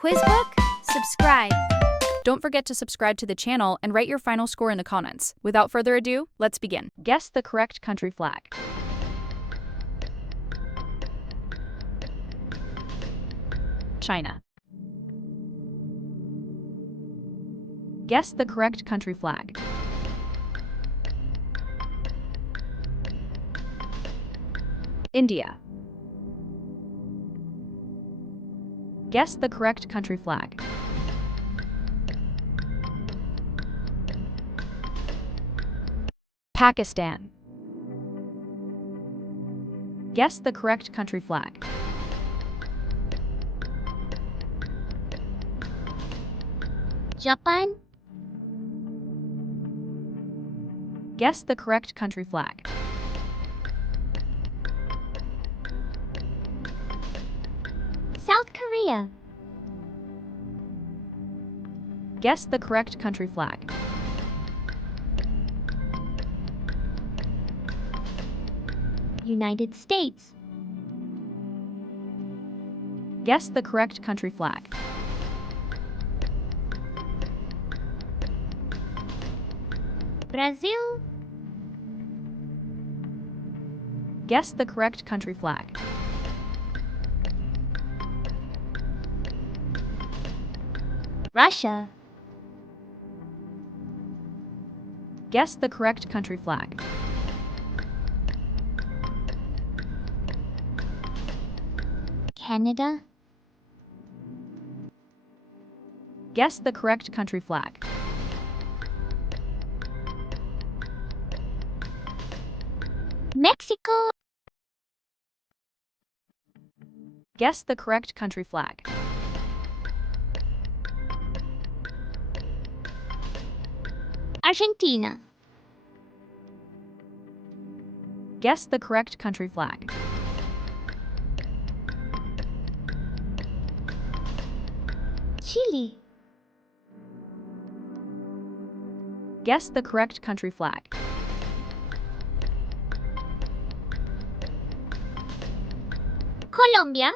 Quizbook? Subscribe. Don't forget to subscribe to the channel and write your final score in the comments. Without further ado, let's begin. Guess the correct country flag. China. Guess the correct country flag. India. Guess the correct country flag. Pakistan. Guess the correct country flag. Japan. Guess the correct country flag. South Korea. Guess the correct country flag. United States. Guess the correct country flag. Brazil. Guess the correct country flag. Russia. Guess the correct country flag. Canada. Guess the correct country flag. Mexico. Guess the correct country flag. Argentina. Guess the correct country flag. Chile. Guess the correct country flag. Colombia.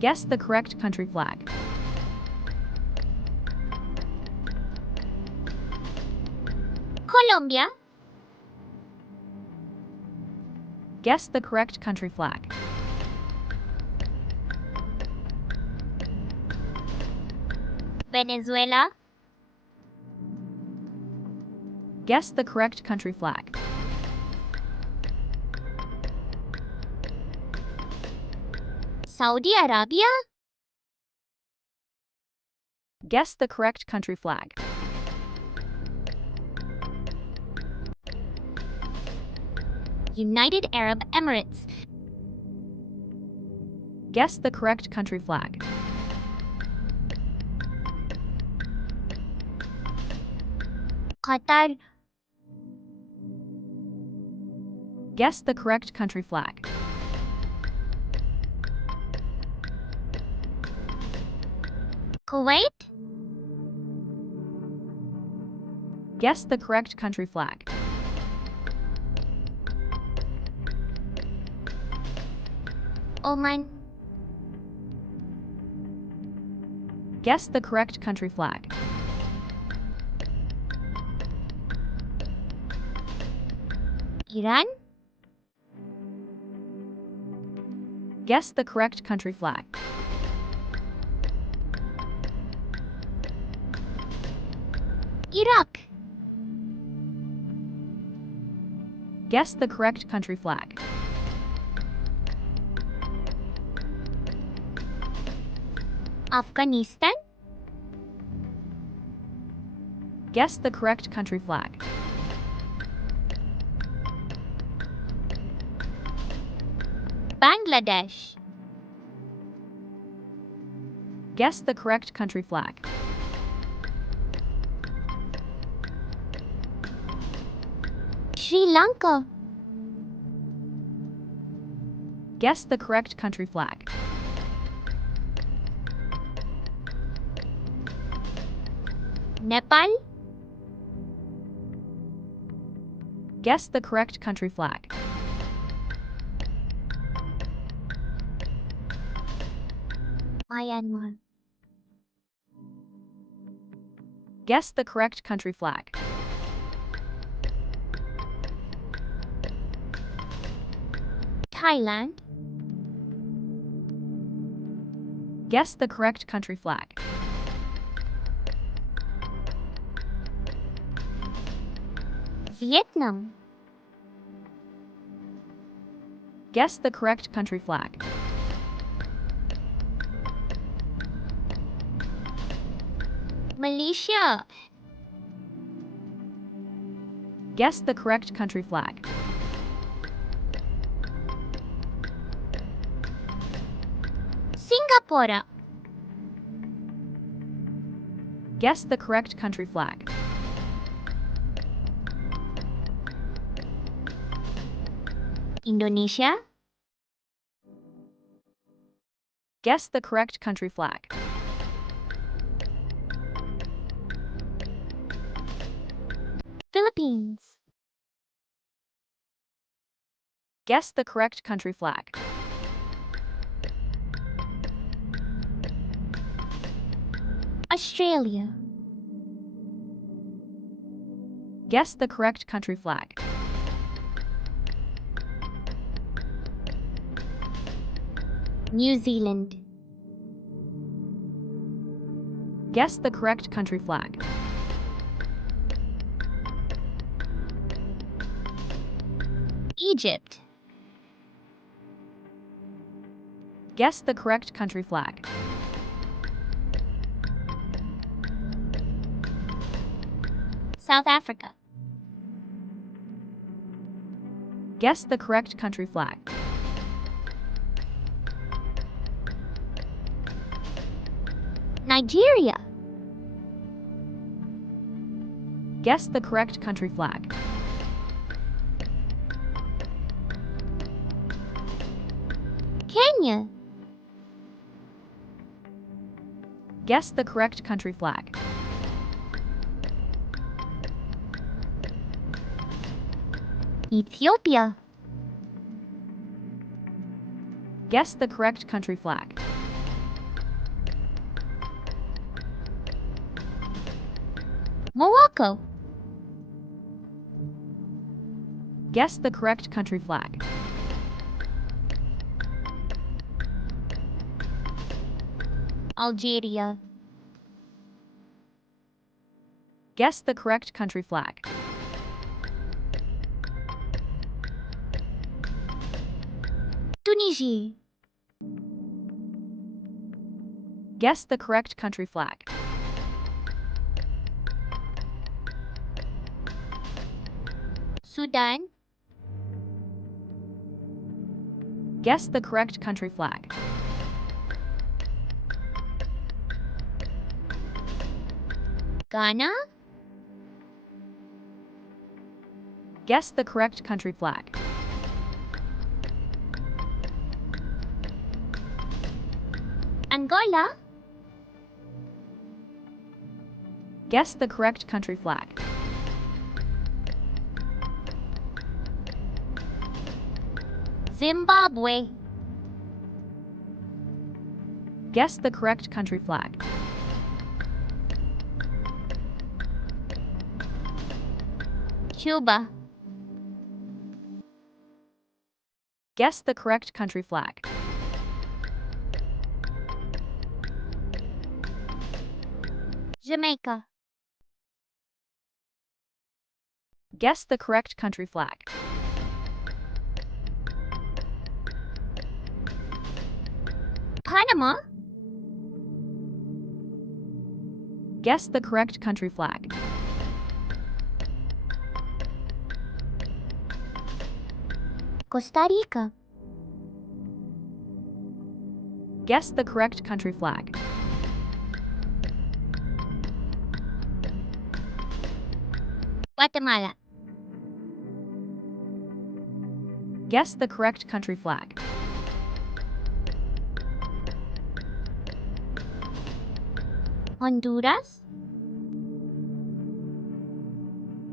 Guess the correct country flag. Colombia. Guess the correct country flag. Venezuela. Guess the correct country flag. Saudi Arabia. Guess the correct country flag. United Arab Emirates. Guess the correct country flag. Qatar. Guess the correct country flag. Kuwait. Guess the correct country flag. Oman. Guess the correct country flag. Iran. Guess the correct country flag. Iraq. Guess the correct country flag. Afghanistan. Guess the correct country flag. Bangladesh. Guess the correct country flag. Sri Lanka. Guess the correct country flag. Nepal. Guess the correct country flag. Myanmar. Guess the correct country flag. Thailand. Guess the correct country flag. Vietnam. Guess the correct country flag. Malaysia. Guess the correct country flag. Singapore. Guess the correct country flag. Indonesia. Guess the correct country flag. Philippines. Guess the correct country flag. Australia. Guess the correct country flag. New Zealand. Guess the correct country flag. Egypt. Guess the correct country flag. South Africa. Guess the correct country flag. Nigeria. Guess the correct country flag. Kenya. Guess the correct country flag. Ethiopia. Guess the correct country flag. Morocco. Guess the correct country flag. Algeria. Guess the correct country flag. Tunisia. Guess the correct country flag. Sudan. Guess the correct country flag. Ghana. Guess the correct country flag. Angola. Guess the correct country flag. Zimbabwe. Guess the correct country flag. Cuba. Guess the correct country flag. Jamaica. Guess the correct country flag. Panama. Guess the correct country flag. Costa Rica. Guess the correct country flag. Guatemala. Guess the correct country flag. Honduras.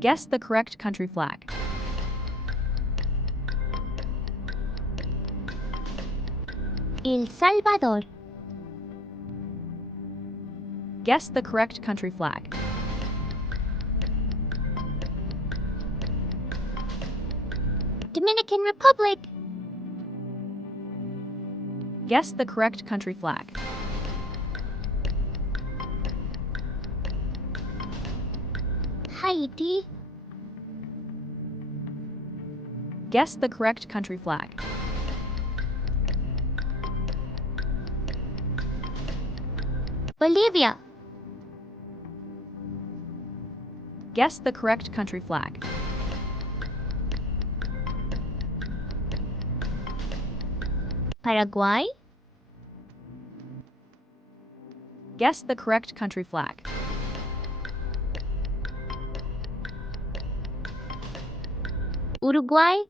Guess the correct country flag. El Salvador. Guess the correct country flag. Dominican Republic. Guess the correct country flag. Haiti. Guess the correct country flag. Bolivia. Guess the correct country flag. Paraguay. Guess the correct country flag. Uruguay.